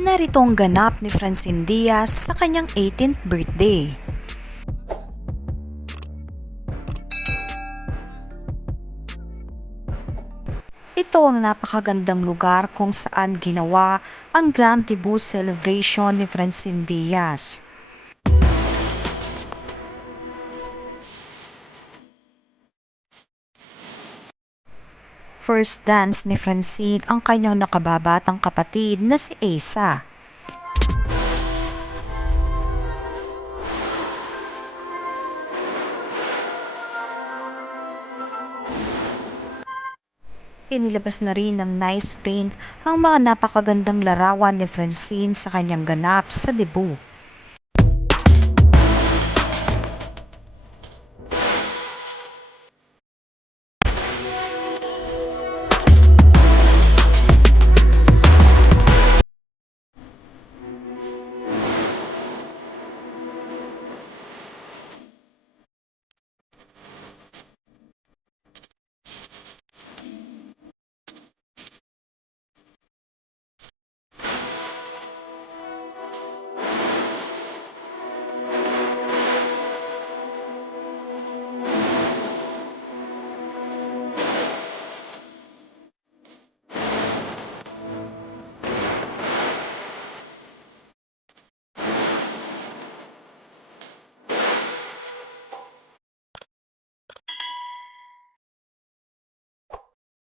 Narito ang ganap ni Francine Diaz sa kanyang 18th birthday. Ito ang napakagandang lugar kung saan ginawa ang grand debut celebration ni Francine Diaz. First dance ni Francine ang kanyang nakababatang kapatid na si Asa. Inilabas na rin ng nice print ang mga napakagandang larawan ni Francine sa kanyang ganap sa debut.